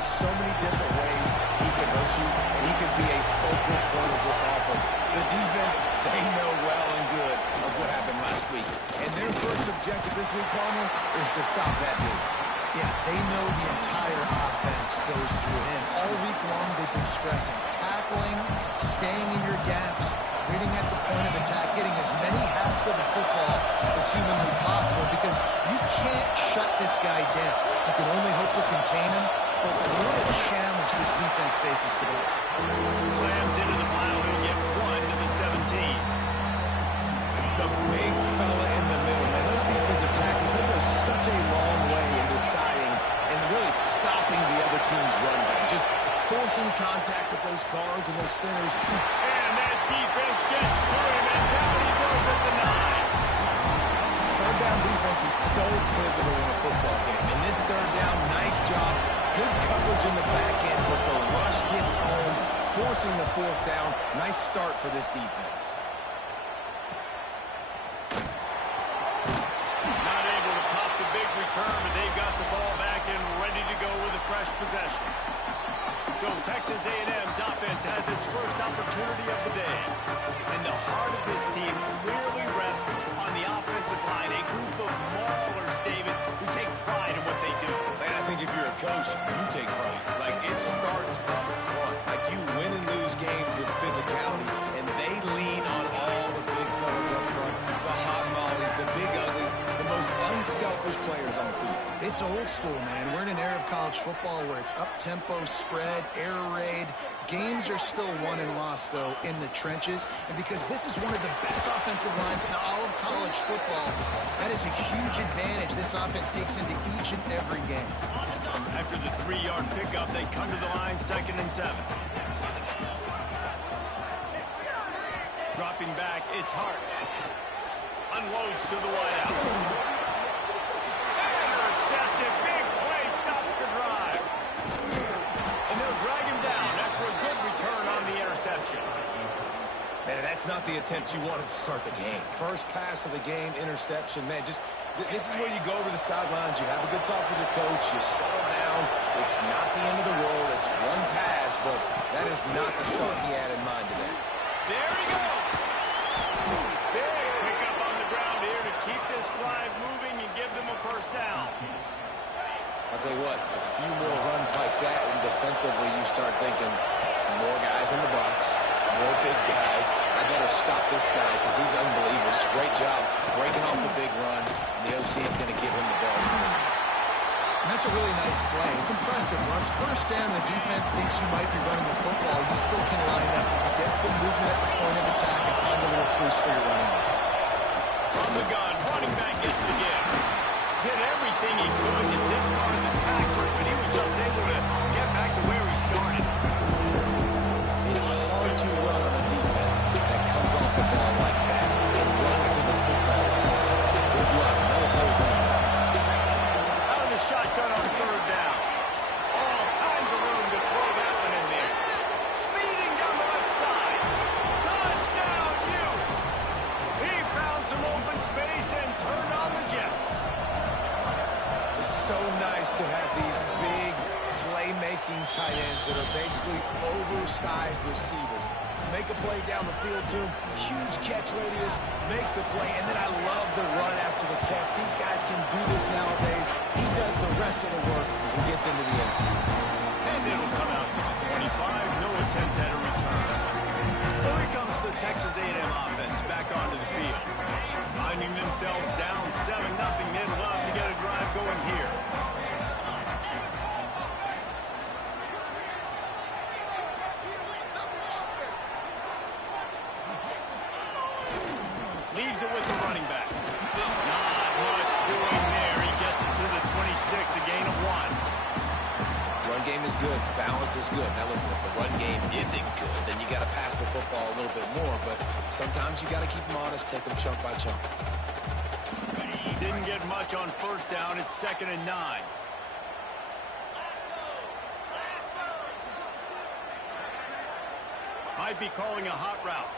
so many different ways he can hurt you, and he could be a focal point of this offense. The defense, they know well and good of what happened last week. And their first objective this week, Palmer, is to stop that dude. Yeah, they know the entire offense goes through him. All week long, they've been stressing, tackling, staying in your gaps, waiting at the point of attack, getting as many hats to the football as humanly possible, because you can't shut this guy down. You can only hope to contain him, but what a challenge this defense faces today. Slams into the pile. He'll get 1 to the 17. The big fella in the middle, man. Those defensive tackles, they go such a long way in deciding and really stopping the other team's run game. Just forcing contact with those guards and those centers. And that defense gets to him, and down he goes at the 9. Third down defense is so pivotal in a football game. And this third down, nice job. Good coverage in the back end, but the rush gets home, forcing the fourth down. Nice start for this defense. Not able to pop the big return, but they've got the ball back and ready to go with a fresh possession. So Texas A&M's offense has its first opportunity of the day. And the heart of this team clearly rests on the offensive line, a group of maulers, David, who take pride in what they do. And I think if you're a coach, you take pride. Like, it starts up front. Like, you win and lose games with physicality, and they lean on all the big fellas up front, the hot mollies, the big uglies, the most unselfish players on the field. It's old school, man. We're in an era of college football where it's up-tempo, spread, air raid. Games are still won and lost, though, in the trenches. And because this is one of the best offensive lines in all of college football, that is a huge advantage this offense takes into each and every game. After the 3-yard pickup, they come to the line, 2nd and 7. Dropping back, it's Hart. Unloads to the wideout. Intercepted, big play, stops the drive. And they'll drag him down after a good return on the interception. Man, that's not the attempt you wanted to start the game. First pass of the game, interception. Man, just this is where you go over the sidelines. You have a good talk with your coach. You settle down. It's not the end of the world. It's one pass, but that is not the start he had in mind today. There he goes. Big pickup on the ground here to keep this drive moving and give them a first down. I'll tell you what, a few more runs like that, and defensively you start thinking more guys in the box, more big guys. I better stop this guy because he's unbelievable. Just great job breaking off the big run, and the OC is going to give him the ball. And that's a really nice play. It's impressive. Once first down, the defense thinks you might be running the football. You still can line up, get some movement at the point of attack, and find a little crease for your running back. From the gun, running back gets the give. Did everything he could to discard the tacklers, but he was just able to get back to where he started. It's hard to run on a defense that comes off the ball like that and runs to the football like that. Good luck. No holes in it. Out of the shotgun on 3rd down. All kinds of room to throw that one in there. Speeding down the left side. Touchdown, Utes. He found some open space and turned on the Jets. It's so nice to have these big playmaking tight ends that are basically oversized receivers. Make a play down the field to him, huge catch radius, makes the play, and then I love the run after the catch. These guys can do this nowadays. He does the rest of the work and gets into the end zone. And it'll come out to the 25, no attempt at a return. So here comes the Texas A&M offense back onto the field. Finding themselves down 7-0, they'd love to get a drive going here. Leaves it with the running back. Not much doing there. He gets it to the 26, a gain of 1. Run game is good. Balance is good. Now listen, if the run game isn't good, then you got to pass the football a little bit more. But sometimes you got to keep them honest, take them chunk by chunk. Didn't get much on first down. It's 2nd and 9. Might be calling a hot route.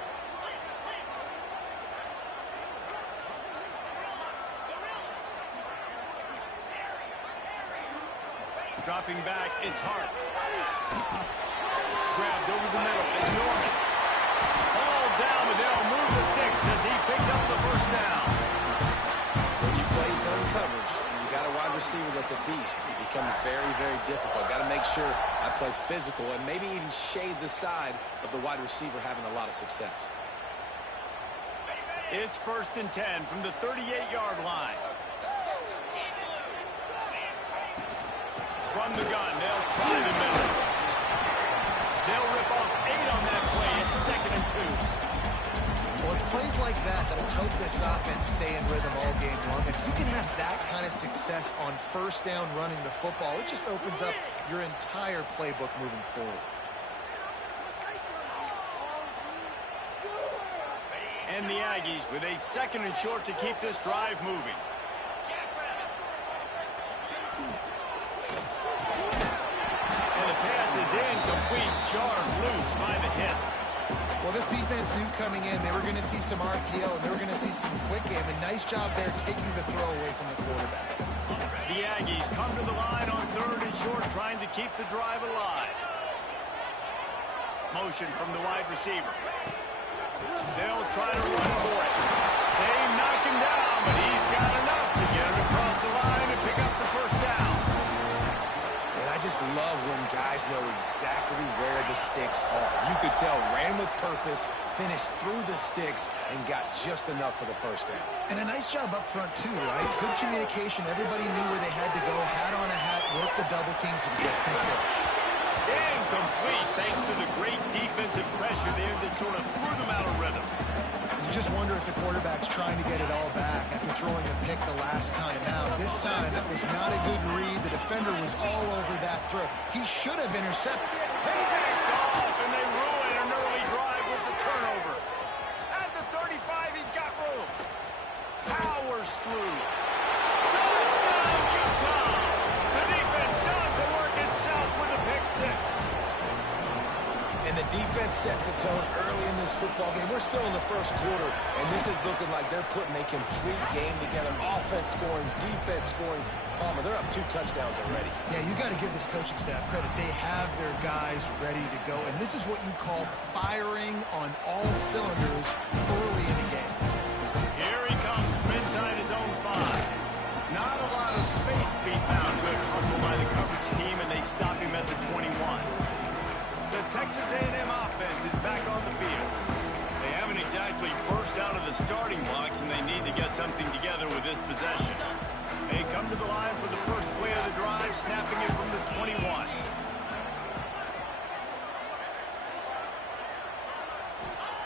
Dropping back, it's Hart. Grabbed over the middle, it's Norman. All down, but they'll move the sticks as he picks up the first down. When you play zone coverage, and you got a wide receiver that's a beast, it becomes very, very difficult. Got to make sure I play physical and maybe even shade the side of the wide receiver having a lot of success. It's 1st and 10 from the 38-yard line. From the gun, they'll try the middle. They'll rip off 8 on that play. It's 2nd and 2. Well, it's plays like that that'll help this offense stay in rhythm all game long. If you can have that kind of success on 1st down running the football, it just opens up your entire playbook moving forward. And the Aggies with a 2nd and short to keep this drive moving. And the pass is incomplete, jarred loose by the hip. Well, this defense knew coming in they were going to see some RPO and they were going to see some quick game. And nice job there taking the throw away from the quarterback. The Aggies come to the line on 3rd and short, trying to keep the drive alive. Motion from the wide receiver. They'll try to run for it. They knock him down, but he's got enough to get it across the line and pick up the first down. And I just love when guys know exactly where the sticks are. You could tell, ran with purpose, finished through the sticks, and got just enough for the first down. And a nice job up front, too, right? Good communication. Everybody knew where they had to go, hat on a hat, work the double teams, and get some push. Incomplete, thanks to the great defensive pressure there that sort of threw them out of rhythm. You just wonder if the quarterback's trying to get it all back after throwing a pick the last time out. This time, that was not a good read. The defender was all over that throw. He should have intercepted. Picked off, and they ruin an early drive with the turnover. At the 35, he's got room. Powers through. Touchdown, Utah! The defense does the work itself with a pick six. And the defense sets the tone early in this football game. We're still in the first quarter, and this is looking like they're putting a complete game together. Offense scoring, defense scoring. Palmer, they're up 2 touchdowns already. Yeah, you got to give this coaching staff credit. They have their guys ready to go, and this is what you call firing on all cylinders early in the game. Here he comes from inside his own 5. Not a lot of space to be found. Good hustle by the coverage team, and they stop him at the 21. The Texas A&M offense is back on the field. They haven't exactly burst out of the starting blocks, and they need to get something together with this possession. They come to the line for the first play of the drive, snapping it from the 21.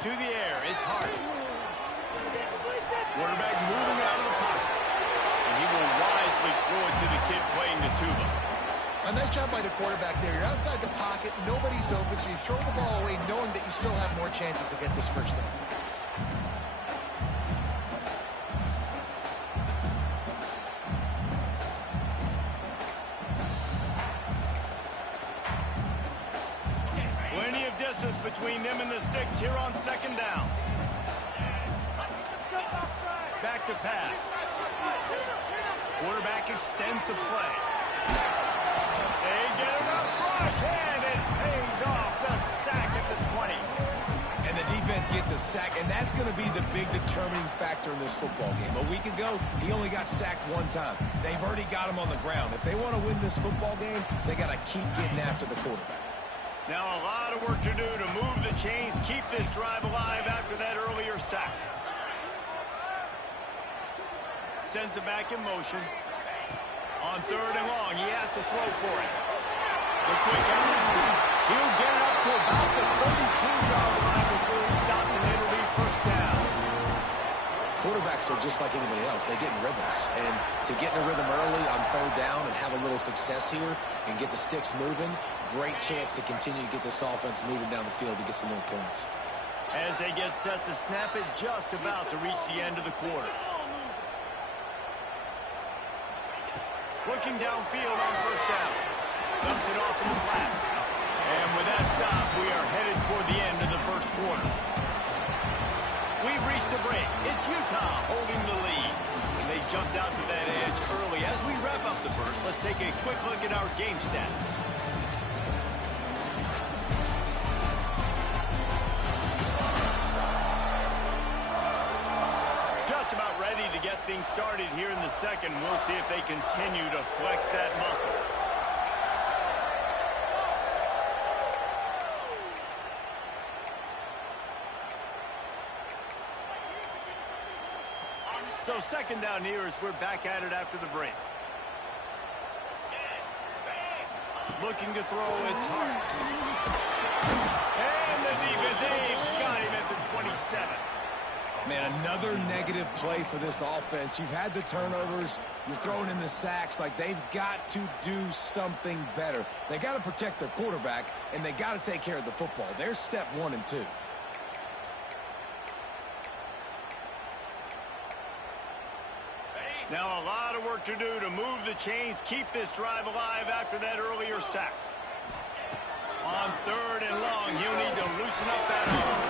To the air, it's Hart. Quarterback moving out of the pocket. And he will wisely throw it to the kid playing the tuba. A nice job by the quarterback there. You're outside the pocket, nobody's open, so you throw the ball away knowing that you still have more chances to get this first down. Plenty of distance between them and the sticks here on 2nd down. Back to pass. Quarterback extends the play. They get enough rush, and it pays off the sack at the 20. And the defense gets a sack, and that's going to be the big determining factor in this football game. A week ago, he only got sacked 1 time. They've already got him on the ground. If they want to win this football game, they got to keep getting after the quarterback. Now a lot of work to do to move the chains, keep this drive alive after that earlier sack. Sends it back in motion. On 3rd and long, he has to throw for it. The quick out. He'll get it up to about the 32-yard line before he's stopped, and it'll be first down. Quarterbacks are just like anybody else. They get in rhythms. And to get in a rhythm early on 3rd down and have a little success here and get the sticks moving, great chance to continue to get this offense moving down the field to get some more points. As they get set to snap it, just about to reach the end of the quarter. Looking downfield on 1st down. Dumps it off in the flats. And with that stop, we are headed toward the end of the first quarter. We've reached a break. It's Utah holding the lead. They jumped out to that edge early. As we wrap up the first, let's take a quick look at our game stats. Just about ready to get things started here in the second. We'll see if they continue to flex that muscle. So second down here as we're back at it after the break. Looking to throw, it's Hart. And the defense, they've got him at the 27. Man, another negative play for this offense. You've had the turnovers. You're throwing in the sacks. Like, they've got to do something better. They got to protect their quarterback, and they got to take care of the football. There's step 1 and 2. Now a lot of work to do to move the chains, keep this drive alive after that earlier sack. On third and long, he'll need to loosen up that arm.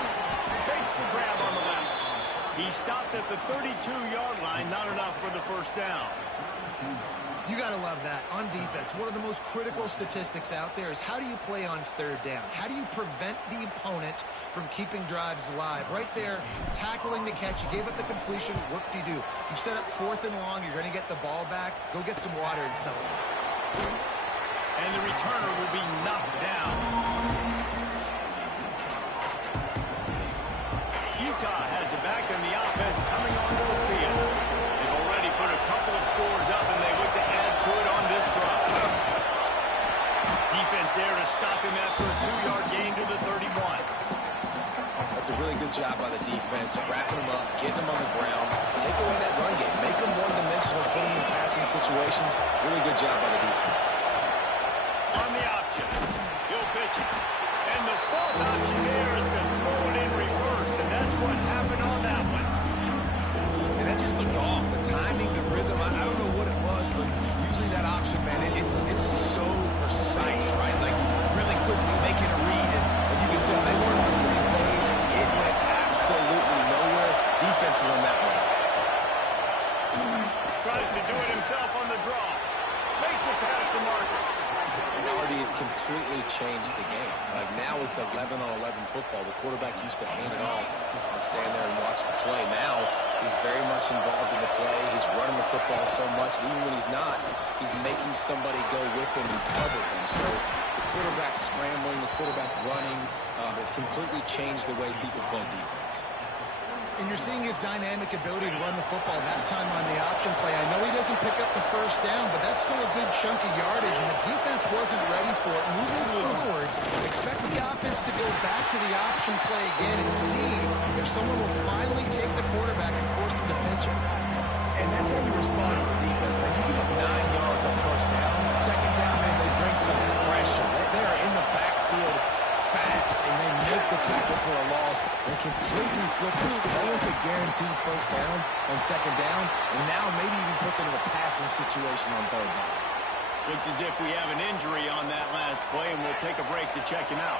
Makes the grab on the left. He stopped at the 32-yard line, not enough for the first down. You got to love that. On defense, one of the most critical statistics out there is how do you play on third down? How do you prevent the opponent from keeping drives alive? Right there, tackling the catch. You gave up the completion. What do? You set up fourth and long. You're going to get the ball back. Go get some water and celebrate. And the returner will be knocked down. Utah has it back in the offense coming onto the field. They've already put a couple of scores up, and they look to add to it on this drive. Defense there to stop him after a 2-yard gain to the 31. That's a really good job by the defense, wrapping them up, getting them on the ground, take away that run game, make them one-dimensional, put them in passing situations. Really good job by the defense. On the option, he'll pitch it. And the fourth option there is to throw it in reverse, and that's what happened on that one. And that just looked off. The timing, the rhythm, I don't know what it was, but usually that option, man, it's so precise, right? Like, really quickly making a read, and you can tell they weren't on the same page. It went absolutely nowhere. Defense won that one. Tries to do it himself on the draw. Makes it past the marker. And already it's completely changed the game. Like, now it's 11-on-11 football. The quarterback used to hand it off and stand there and watch the play. Now he's very much involved in the play. He's running the football so much, and even when he's not, he's making somebody go with him and cover him. So the quarterback scrambling, the quarterback running has completely changed the way people play defense. And you're seeing his dynamic ability to run the football that time on the option play. I know he doesn't pick up the first down, but that's still a good chunk of yardage, and the defense wasn't ready for it. Moving forward, expect the offense to go back to the option play again and see if someone will finally take the quarterback and force him to pitch it. And that's how you respond as a defense, man. You give up 9 yards on first down. Second down, man, they bring some pressure. They are in the backfield fast, and they make the tackle for a loss and completely flip the score. Almost a guaranteed first down on second down, and now maybe even put them in a passing situation on third down. Looks as if we have an injury on that last play, and we'll take a break to check him out.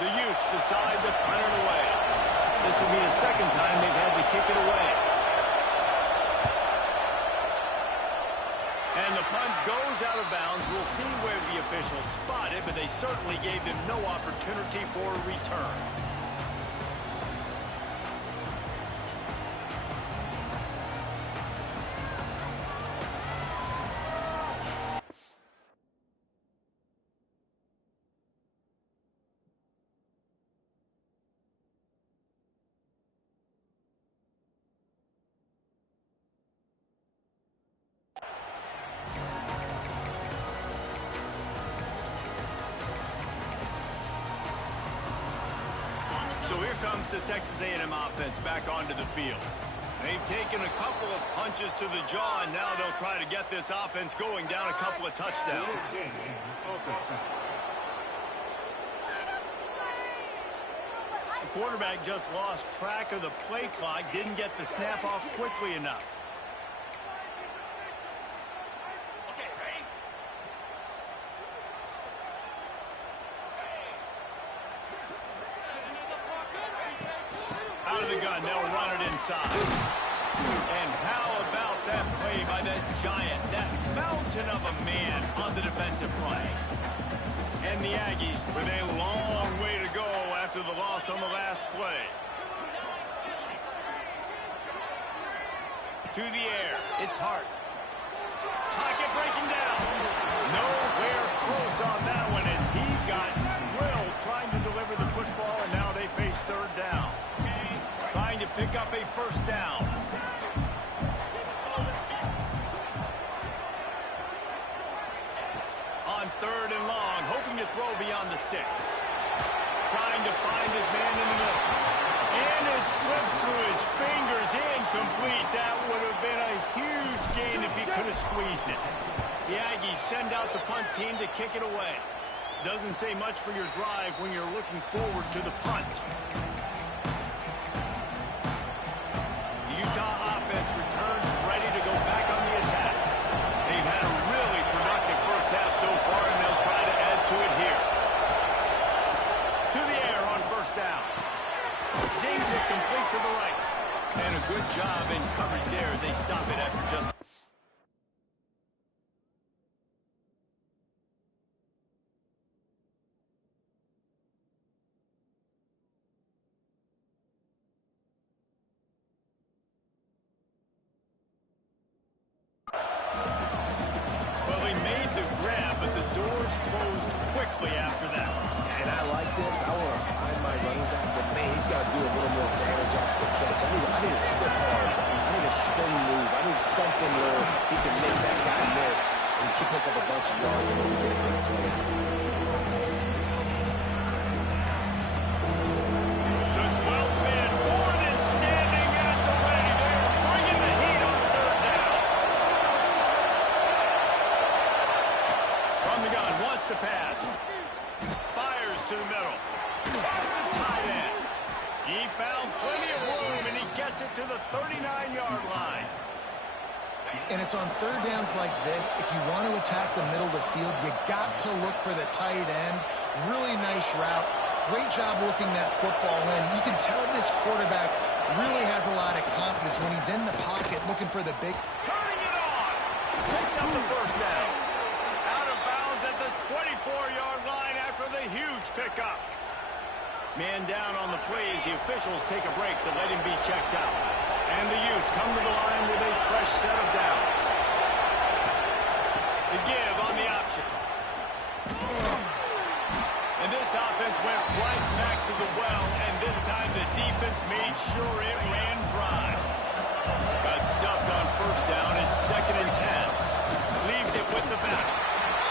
The Utes decide to punt it away. This will be the second time they've had to kick it away. And the punt goes out of bounds. We'll see where the officials spot it, but they certainly gave them no opportunity for a return. So here comes the Texas A&M offense back onto the field. They've taken a couple of punches to the jaw, and now they'll try to get this offense going down a couple of touchdowns. quarterback just lost track of the play clock, didn't get the snap off quickly enough. Out of the gun, they'll run it inside. And how about that play by that giant, that mountain of a man on the defensive play? And the Aggies with a long way to go after the loss on the last play. To the air, it's Hart. Pocket breaking down. Nowhere close on that one as he got drilled trying to deliver the football, and now they face third down. Trying to pick up a first down. On third and long, hoping to throw beyond the sticks. Trying to find his man in the middle. And it slips through his fingers, incomplete. That would have been a huge gain if he could have squeezed it. The Aggies send out the punt team to kick it away. Doesn't say much for your drive when you're looking forward to the punt. Utah offense returns ready to go back on the attack. They've had a really productive first half so far, and they'll try to add to it here. To the air on first down. Zings it complete to the right. And a good job in coverage there as they stop it after just... to pass. Fires to the middle. Fires to tight end. He found plenty of room, and he gets it to the 39-yard line. And it's on third downs like this. If you want to attack the middle of the field, you got to look for the tight end. Really nice route. Great job looking that football in. You can tell this quarterback really has a lot of confidence when he's in the pocket looking for the big... Turning it on. Picks up the first down. Out of bounds at the 24-yard line after the huge pickup. Man down on the play as the officials take a break to let him be checked out. And the Utes come to the line with a fresh set of downs. The give on the option. And this offense went right back to the well, and this time the defense made sure it ran dry. Got stuffed on first down. It's 2nd and 10. Leaves it with the back.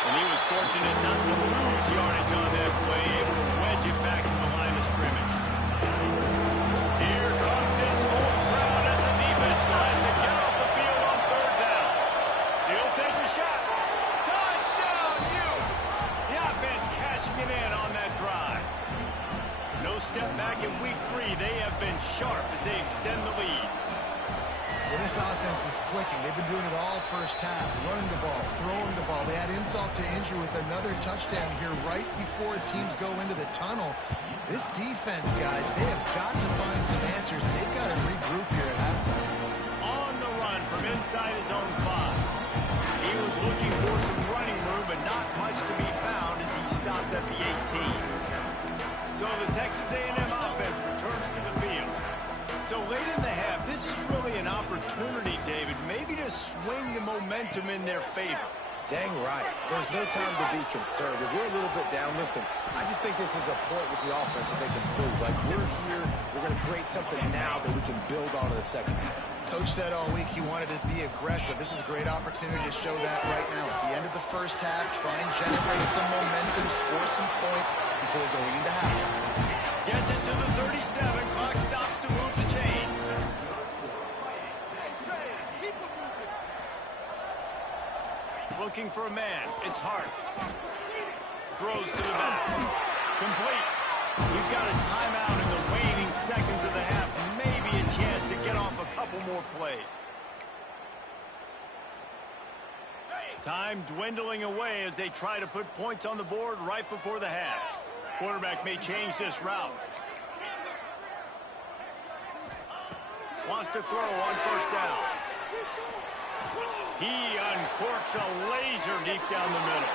And he was fortunate not to lose yardage on that play, able to wedge it back to the line of scrimmage. Here comes his home crowd as the defense tries to get off the field on third down. He'll take a shot. Touchdown, Utes! The offense cashing it in on that drive. No step back in week 3. They have been sharp as they extend the lead. Well, this offense is clicking. They've been doing it all first half, running the ball, throwing the ball. They add insult to injury with another touchdown here right before teams go into the tunnel. This defense, guys, they have got to find some answers. They've got to regroup here at halftime. On the run from inside his own 5. He was looking for some running room, but not much to be found as he stopped at the 18. So the Texas A&M offense returns to the field. So late in the half, this is really an opportunity, David, maybe to swing the momentum in their favor. Dang right. There's no time to be concerned. If we're a little bit down, listen, I just think this is a point with the offense that they can prove. Like, we're here, we're going to create something now that we can build on in the second half. Coach said all week he wanted to be aggressive. This is a great opportunity to show that right now. At the end of the first half, try and generate some momentum, score some points before going into halftime. Gets it to the 37. Clock stops to move the chains. Looking for a man. It's Hart. Throws to the back. Complete. We've got a timeout in the waning seconds of the half. Maybe a chance to get off a couple more plays. Time dwindling away as they try to put points on the board right before the half. Quarterback may change this route. Wants to throw on first down. He uncorks a laser deep down the middle.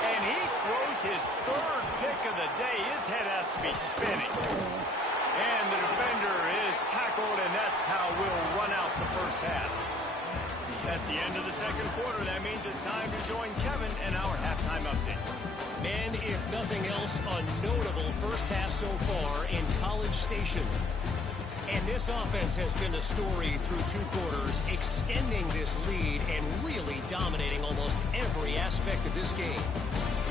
And he throws his third pick of the day. His head has to be spinning. And the defender is tackled, and that's how we'll run out the first half. That's the end of the second quarter. That means it's time to join Kevin and our halftime update. And if nothing else, a notable first half so far in College Station. And this offense has been the story through two quarters, extending this lead and really dominating almost every aspect of this game.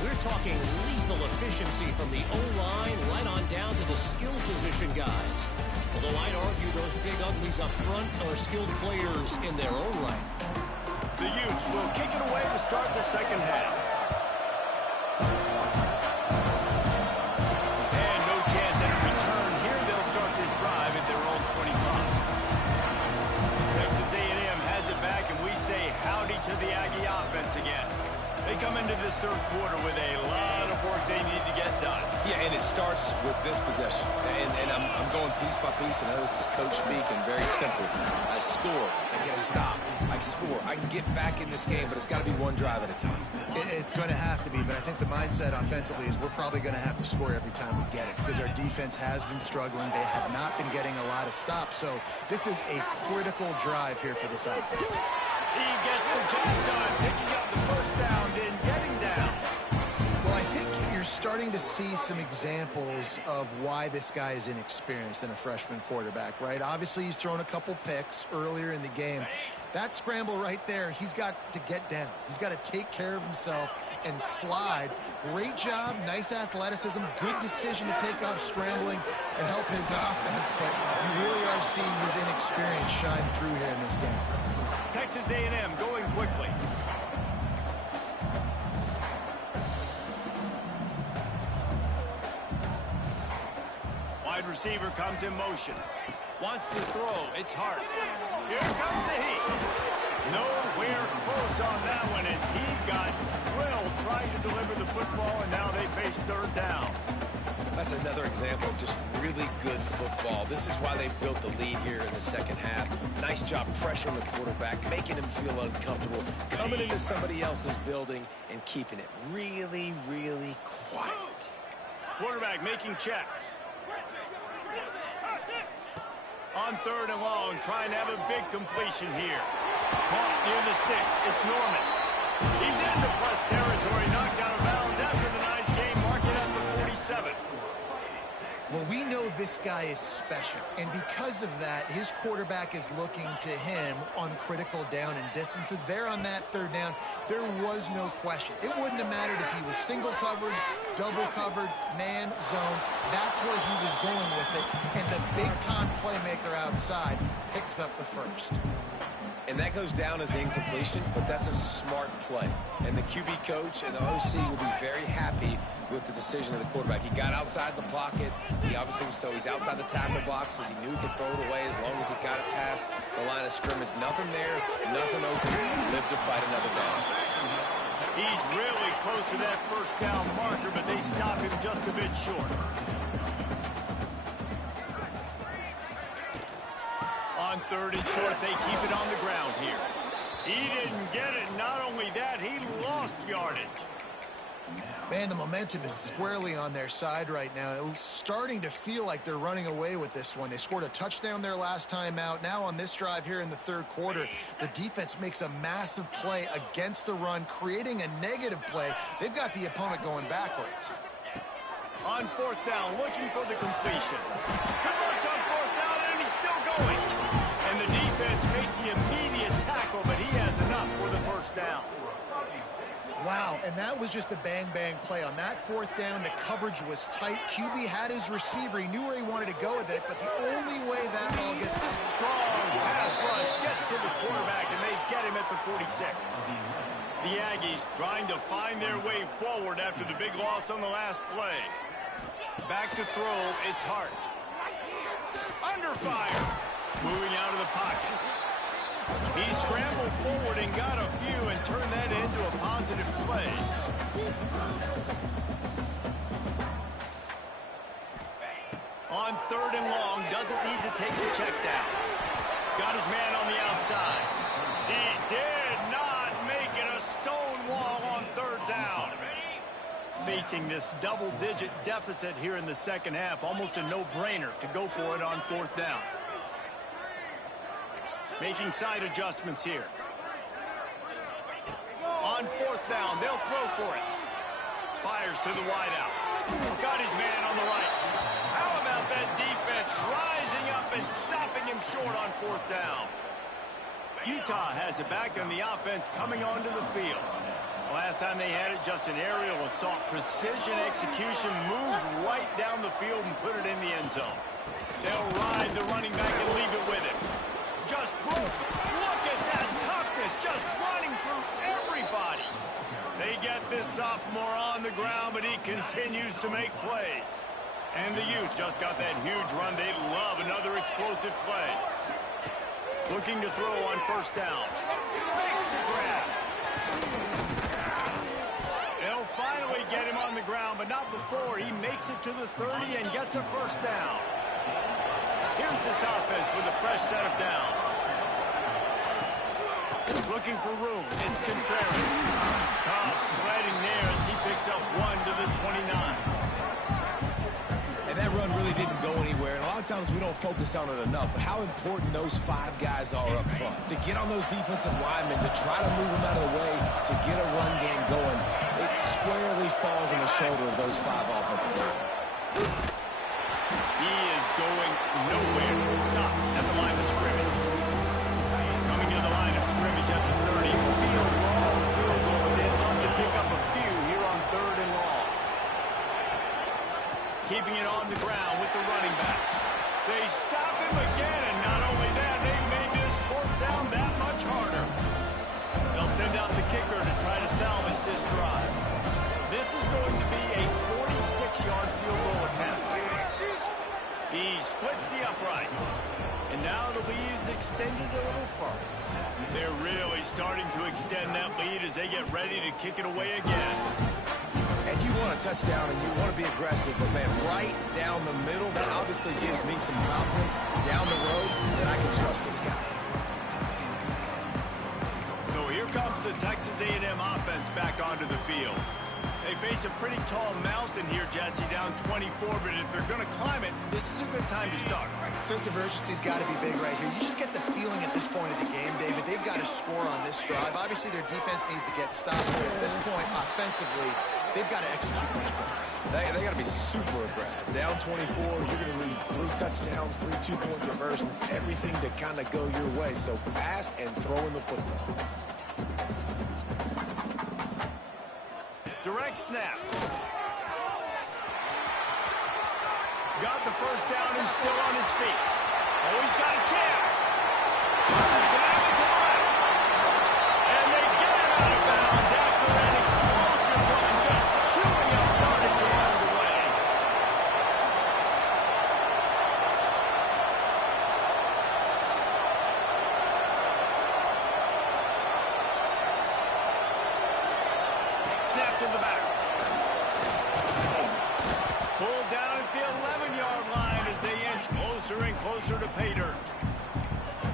We're talking lethal efficiency from the O-line right on down to the skill position guys. Although I'd argue those big uglies up front are skilled players in their own right. The Utes will kick it away to start the second half. And no chance at a return here. They'll start this drive at their own 25. Texas A&M has it back, and we say howdy to the Aggie offense again. They come into this third quarter with a lot of work they need to get done. Yeah, and it starts with this possession. And I'm going piece by piece. I know this is coach speak and very simple. I score. I get a stop. I score. I can get back in this game, but it's got to be one drive at a time. It's going to have to be, but I think the mindset offensively is we're probably going to have to score every time we get it because our defense has been struggling. They have not been getting a lot of stops. So this is a critical drive here for this offense. He gets the job done, picking up the first down, then getting down. Well, I think you're starting to see some examples of why this guy is inexperienced in a freshman quarterback, right? Obviously, he's thrown a couple picks earlier in the game. That scramble right there, he's got to get down. He's got to take care of himself and slide. Great job, nice athleticism, good decision to take off scrambling and help his offense, but you really are seeing his inexperience shine through here in this game. Texas A&M going quickly. Wide receiver comes in motion. Wants to throw. It's Hart. Here comes the heat. Nowhere close on that one as he got drilled trying to deliver the football, and now they face third down. That's another example of just really good football. This is why they built the lead here in the second half. Nice job pressuring the quarterback, making him feel uncomfortable, coming into somebody else's building and keeping it really, really quiet. Quarterback making checks. On third and long, trying to have a big completion here. Caught near the sticks. It's Norman. He's into plus territory, knocked out of bounds after the nice game, marking up for 47. Well, we know this guy is special, and because of that, his quarterback is looking to him on critical down and distances. There on that third down, there was no question. It wouldn't have mattered if he was single covered, double covered, man, zone. That's where he was going with it, and the big-time playmaker outside picks up the first. And that goes down as incompletion, but that's a smart play. And the QB coach and the OC will be very happy with the decision of the quarterback. He got outside the pocket. He obviously was so he's outside the tackle box as he knew he could throw it away as long as he got it past the line of scrimmage. Nothing there, nothing open. Live to fight another down. He's really close to that first down marker, but they stop him just a bit short. On third and short, they keep it on the ground here. He didn't get it. Not only that, he lost yardage. Man, the momentum is squarely on their side right now. It's starting to feel like they're running away with this one. They scored a touchdown their last time out. Now on this drive here in the third quarter, the defense makes a massive play against the run, creating a negative play. They've got the opponent going backwards. On fourth down, looking for the completion. Converts on fourth down, and he's still going. And the defense makes the immediate tackle, but he has enough for the first down. Wow, and that was just a bang-bang play. On that fourth down, the coverage was tight. QB had his receiver. He knew where he wanted to go with it, but the only way that ball gets strong pass rush gets to the quarterback, and they get him at the 46. The Aggies trying to find their way forward after the big loss on the last play. Back to throw, it's Hart. Under fire. Moving out of the pocket. He scrambled forward and got a few and turned that into a positive play. On 3rd and long, doesn't need to take the check down. Got his man on the outside. He did not make it a stone wall on 3rd down. Facing this double-digit deficit here in the second half, almost a no-brainer to go for it on 4th down. Making side adjustments here. On 4th down, they'll throw for it. Fires to the wideout. Got his man on the right. How about that defense rising up and stopping him short on 4th down? Utah has it back, and the offense coming onto the field. Last time they had it, just an aerial assault. Precision execution, moves right down the field and put it in the end zone. They'll ride the running back and leave it with him. Just broke. Look at that toughness, just running through everybody. They get this sophomore on the ground, but he continues to make plays. And the youth just got that huge run. They love another explosive play. Looking to throw on 1st down. Fakes to grab. They'll finally get him on the ground, but not before he makes it to the 30 and gets a 1st down. Here's this offense with a fresh set of downs. Looking for room. It's Contreras. Cobb sliding there as he picks up 1 to the 29. And that run really didn't go anywhere. And a lot of times we don't focus on it enough. But how important those 5 guys are up front. To get on those defensive linemen, to try to move them out of the way, to get a run game going, it squarely falls on the shoulder of those 5 offensive linemen. He is going nowhere. Stop at the line of scrimmage. Coming to the line of scrimmage at the 30. Will be a long field goal. They'd love to pick up a few here on 3rd and long. Keeping it on the ground with the running back. They stop him again, and not only that, they made this 4th down that much harder. They'll send out the kicker to try to salvage this drive. This is going to be a 46-yard field goal attempt. He splits the uprights. And now the lead is extended a little further. They're really starting to extend that lead as they get ready to kick it away again. And you want a touchdown and you want to be aggressive, but man, right down the middle, that obviously gives me some confidence down the road that I can trust this guy. So here comes the Texas A&M offense back onto the field. They face a pretty tall mountain here, Jesse, down 24, but if they're going to climb it, this is a good time to start. Sense of urgency's got to be big right here. You just get the feeling at this point of the game, David, they've got to score on this drive. Obviously, their defense needs to get stopped, but at this point, offensively, they've got to execute much better. They got to be super aggressive. Down 24, you're going to need 3 touchdowns, 3 two-point conversions, everything to kind of go your way. So fast and throwing the football. Direct snap. Got the 1st down and still on his feet. Oh, he's got a chance. There's an angle to the left. And they get him out of bounds after an explosive run, just chewing up yardage along the way. Snap to the back. Pulled down at the 11-yard line as they inch closer and closer to pay dirt.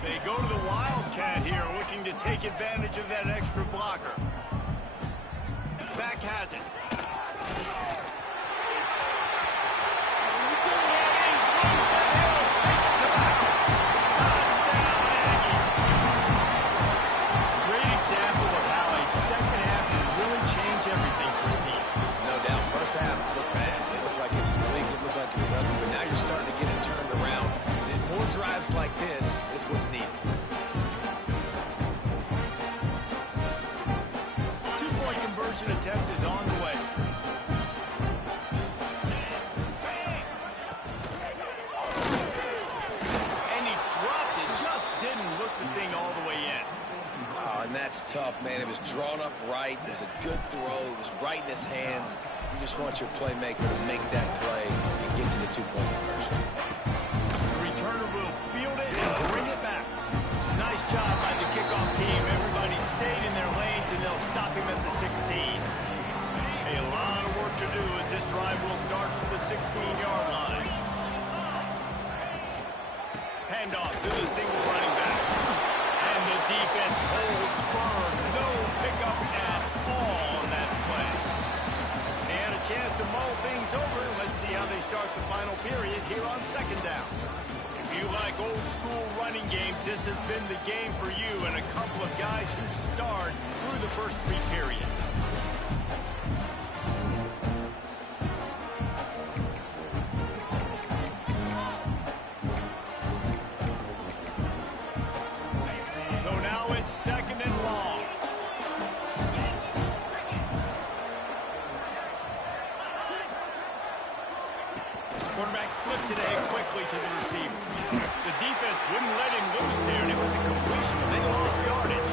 They go to the Wildcat here, looking to take advantage of that extra blocker. Back has it. He's loose and he'll take it to the house. Touchdown, Aggie. Great example of how a second half can really change everything for a team. No doubt. First half looked bad. It looked like it was weak. It looked like it was ugly. But now you're starting to get it turned around. And more drives like this is what's needed. 2-point conversion attempt is on the way. And he dropped it. Just didn't look the thing all the way in. Oh, and that's tough, man. It was drawn up right. It was a good throw. It was right in his hands. You just want your playmaker to make that play. gets in the two-point conversion. The returner will field it and bring it back. Nice job by the kickoff team. Everybody stayed in their lanes, and they'll stop him at the 16. A lot of work to do as this drive will start from the 16-yard line. Handoff to the single running back. And the defense holds firm. No pickup at all on that play. They had a chance to mull things over. Let's see how they start the final period here on second down. If you like old school running games, this has been the game for you and a couple of guys who starred through the first three periods. Second and long. Quarterback flips it ahead quickly to the receiver. The defense wouldn't let him loose there, and it was a completion. They lost yardage.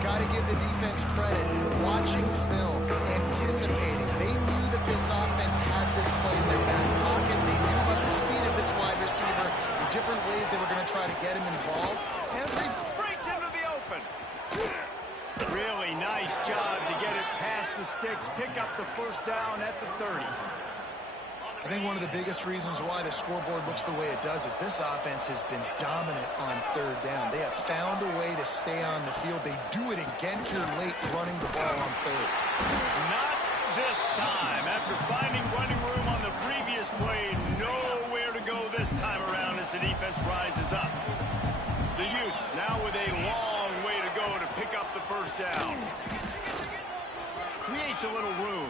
Got to give the defense credit. Watching film, anticipating. They knew that this offense had this play in their back pocket. They knew about the speed of this wide receiver, the different ways they were going to try to get him involved. Breaks into the open. Really nice job to get it past the sticks, pick up the first down at the 30. I think one of the biggest reasons why the scoreboard looks the way it does is this offense has been dominant on third down. They have found a way to stay on the field. They do it again here late, running the ball on third. Not this time. After finding running room on the previous play, nowhere to go this time around as the defense rises up. The Utes now with a long way to go to pick up the first down. Creates a little room.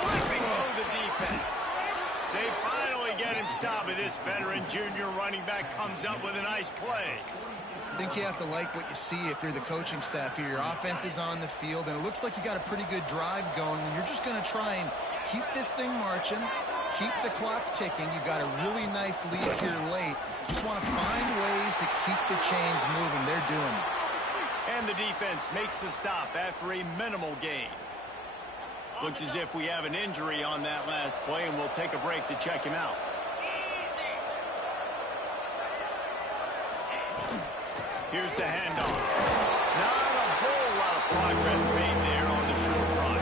Whipping through the defense. They finally get him stopped, and this veteran junior running back comes up with a nice play. I think you have to like what you see if you're the coaching staff here. Your offense is on the field, and it looks like you got a pretty good drive going, and you're just going to try and keep this thing marching, keep the clock ticking. You've got a really nice lead here late. Just want to find ways to keep the chains moving. They're doing it. And the defense makes the stop after a minimal gain. Looks as if we have an injury on that last play, and we'll take a break to check him out. Here's the handoff. Not a whole lot of progress made there on the short run.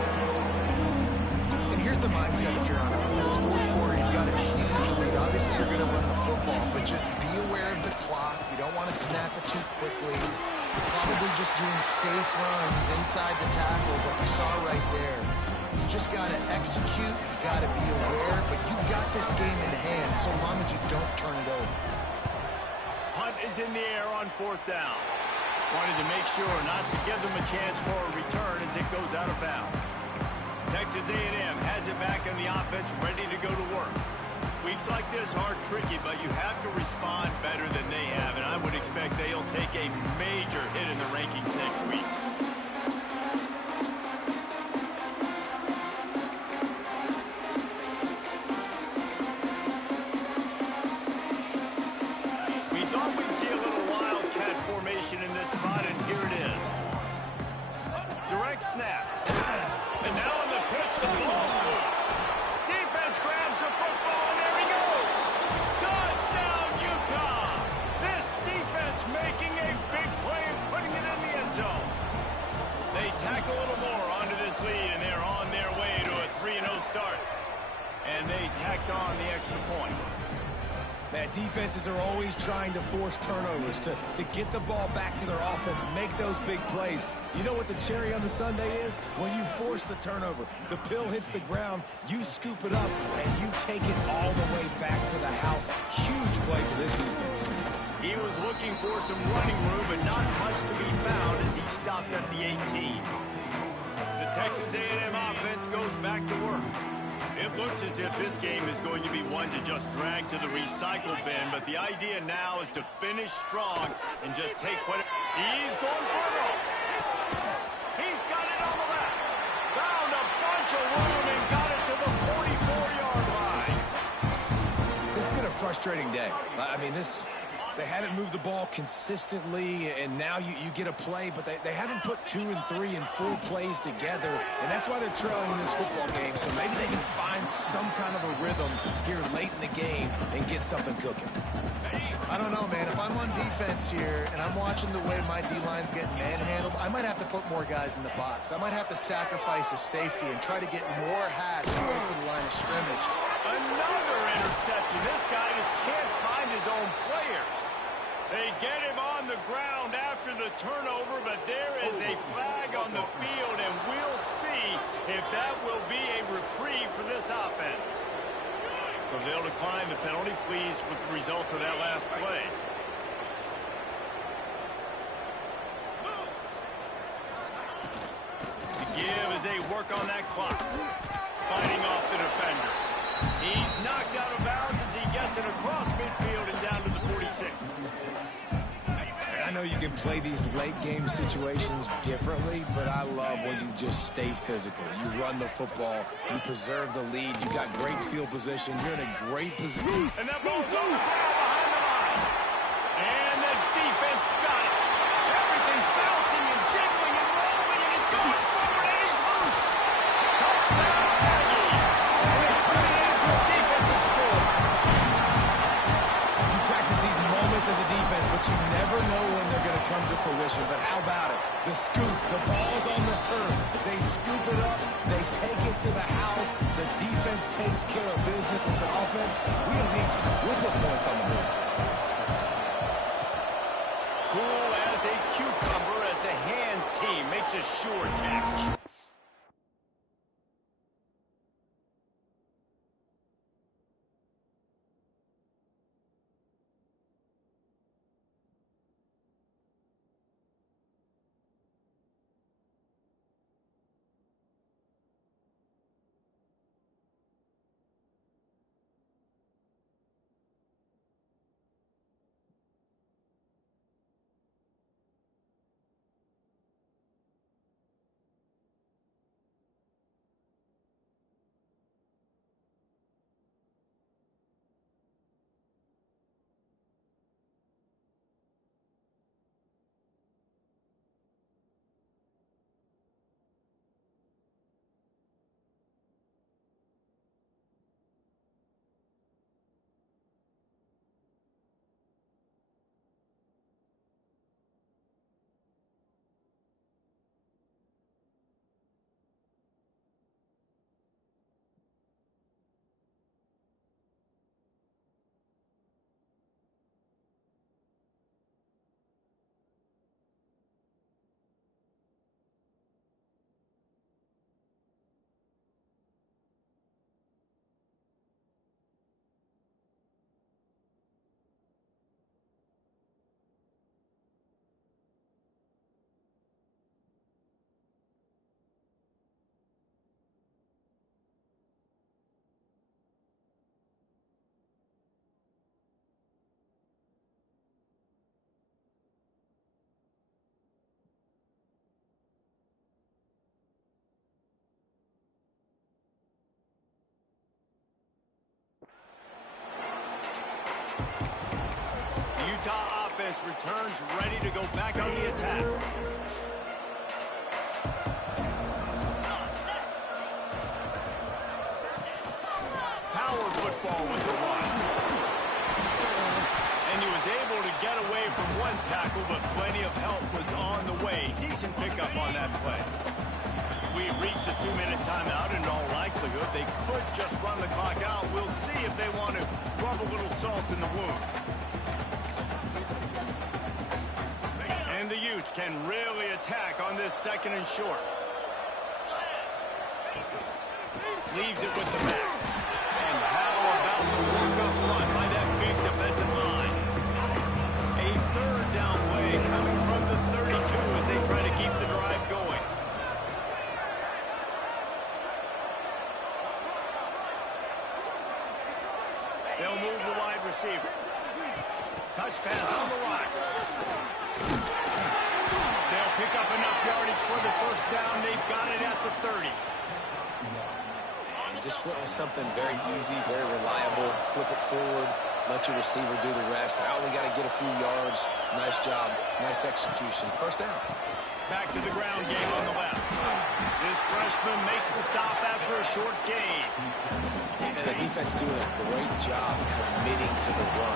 And here's the mindset if you're on offense. Fourth quarter, you've got a huge lead. Obviously, you're going to run the football, but just be aware of the clock. You don't want to snap it too quickly. You're probably just doing safe runs inside the tackles like you saw right there. You just got to execute. You got to be aware, but you've got this game in hand so long as you don't turn it over. Punt is in the air on fourth down. Wanted to make sure not to give them a chance for a return as it goes out of bounds. Texas A&M has it back in the offense, ready to go to work. Weeks like this are tricky, but you have to respond better than they have, and I would expect they'll take a major hit in the rankings next week. We thought we'd see a little wildcat formation in this spot, and here it is. Direct snap. And now on the pitch, the ball's loose. Defense grabs the football, and there he goes. Touchdown, Utah. This defense making a big play and putting it in the end zone. They tack a little more onto this lead, and they're on their way to a 3-0 start. And they tacked on the extra point. Man, defenses are always trying to force turnovers to get the ball back to their offense, make those big plays. You know what the cherry on the sundae is? When you force the turnover, the pill hits the ground, you scoop it up, and you take it all the way back to the house. Huge play for this defense. He was looking for some running room, but not much to be found as he stopped at the 18. The Texas A&M offense goes back to work. It looks as if this game is going to be one to just drag to the recycle bin, but the idea now is to finish strong and just take what... He's going for it all. He's got it on the left. Found a bunch of room and got it to the 44-yard line. This has been a frustrating day. I mean, this They haven't moved the ball consistently, and now you get a play, but they haven't put 2 and 3 and 4 plays together, and that's why they're trailing in this football game. So maybe they can find some kind of a rhythm here late in the game and get something cooking. I don't know, man. If I'm on defense here and I'm watching the way my D-line's getting manhandled, I might have to put more guys in the box. I might have to sacrifice a safety and try to get more hats close to the line of scrimmage. Another interception. This guy just can't find his own players. They get him on the ground after the turnover, but there is a flag on the field, and we'll see if that will be a reprieve for this offense. So they'll decline the penalty, pleased with the results of that last play. The give as they work on that clock. Fighting off the defender. He's knocked out of bounds as he gets it across midfield and down to the 46. I know you can play these late game situations differently, but I love when you just stay physical. You run the football, you preserve the lead, you got great field position, you're in a great position. And that ball's on the ground behind the line. And the defense got it. Everything's bouncing and jiggling and rolling, and it's going forward, and he's loose. Touchdown, Aggies. And they turn it into a defensive score. You practice these moments as a defense, but you never know when they're going to come to fruition. But how about it? The scoop, the ball's on the turf. They scoop it up, they take it to the house. The defense takes care of business. As an offense, we don't need you. We'll put points on the board. Cool as a cucumber as the hands team makes a sure catch. Utah offense returns ready to go back on the attack. Power football with the run. And he was able to get away from one tackle, but plenty of help was on the way. Decent pickup on that play. We've reached a 2-minute timeout. In all likelihood, they could just run the clock out. We'll see if they want to rub a little salt in the wound. And the Utes can really attack on this 2nd and short. Leaves it with the back. And how about the walk-up run by that big defensive line? A 3rd down play coming from the 32 as they try to keep the drive going. They'll move the wide receiver. Touch pass on the line. They'll pick up enough yardage for the 1st down. They've got it at the 30. And just went with something very easy, very reliable. Flip it forward. Let your receiver do the rest. I only got to get a few yards. Nice job. Nice execution. First down. Back to the ground game on the left. This freshman makes the stop after a short gain. And the defense doing a great job committing to the run.